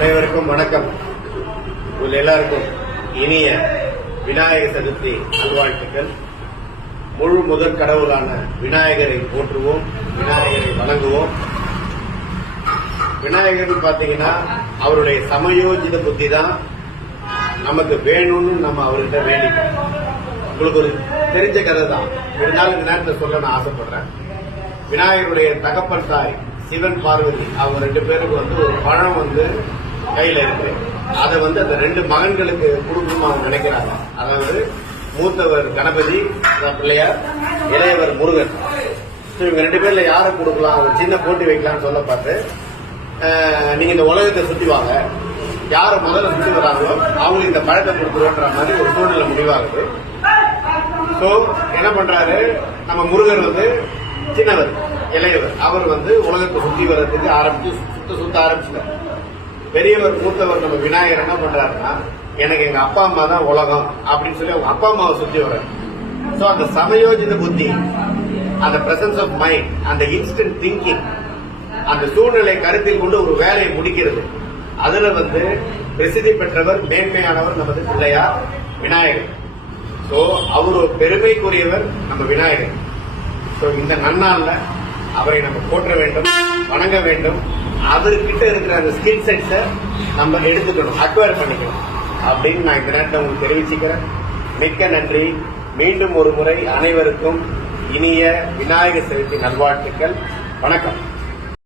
அனைவருக்கும் வணக்கம். உங்கள் எல்லாருக்கும் இனிய விநாயகர் சதுர்த்தி நல்வாழ்த்துக்கள். முழு முதற் கடவுளான விநாயகரை போற்றுவோம் விநாயகரை வணங்குவோம். விநாயகர் பாத்தீங்கன்னா அவருடைய சமயோஜித புத்தி தான் நமக்கு வேணும்னு நம்ம அவர்கிட்ட வேண்டிப்போம் உங்களுக்கு ஒரு தெரிஞ்ச கதை தான் இருந்தாலும் இந்த நேரத்தில் சொல்ல நான் ஆசைப்படுறேன். விநாயகருடைய தகப்பன் தாய் சிவன் பார்வதி அவங்க ரெண்டு பேருக்கு வந்து ஒரு பழம் வந்து கையில இருக்கு. அதை வந்து அந்த ரெண்டு மகன்களுக்கு கொடுக்கணும்னு அவங்க நினைக்கிறாங்க. அதாவது மூத்தவர் கணபதி பிள்ளையார் இளையவர் முருகன். இவங்க ரெண்டு பேர்ல யாரை கொடுக்கலாம்? ஒரு சின்ன போட்டி வைக்கலாம்னு சொல்ல பார்த்து நீங்க இந்த உலகத்தை சுத்தி வாங்க. யாரை முதல்ல சுத்தி வராங்களோ அவங்களுக்கு இந்த பழத்தை கொடுத்துருன்ற மாதிரி ஒரு சூழ்நிலை முடிவாகுது. ஸோ என்ன பண்றாரு? நம்ம முருகர் வந்து சின்னவர் இளையவர். அவர் வந்து உலகத்தை சுத்தி வர்றதுக்கு ஆரம்பிச்சு சுத்த சுத்த ஆரம்பிச்சிட்டார். பெரியவர் மூத்தவர் நம்ம விநாயகர் என்ன பண்றாருன்னா எனக்கு எங்க அப்பா அம்மா தான் உலகம் அப்படின்னு சொல்லி அவங்க அப்பா அம்மாவை சுத்தி வர்றாரு. சோ அந்த சமயோஜித புத்தி அந்த பிரசன்ஸ் ஆஃப் மைண்ட் அந்த இன்ஸ்டன்ட் திங்கிங் அந்த சூழ்நிலை கருத்தில் கொண்டு ஒரு வேலையை முடிக்கிறது. அதுல வந்து பிரசித்தி பெற்றவர் மேன்மையானவர் நமது பிள்ளையார் விநாயகர். சோ அவர் ஒரு பெருமைக்குரியவர் நம்ம விநாயகர். சோ இந்த நன்னாள்ல அவரை நம்ம போற்ற வேண்டும் வணங்க வேண்டும். அவர்கிட்ட இருக்கிற அந்த ஸ்கில் செட்ஸை நம்ம எடுத்துக்கணும் அக்வயர் பண்ணிக்கணும். அப்படின்னு நான் இந்த நேரத்தை உங்களுக்கு தெரிவிச்சுக்கிறேன். மிக்க நன்றி. மீண்டும் ஒரு முறை அனைவருக்கும் இனிய விநாயகர் சதுர்த்தி நல்வாழ்த்துக்கள். வணக்கம்.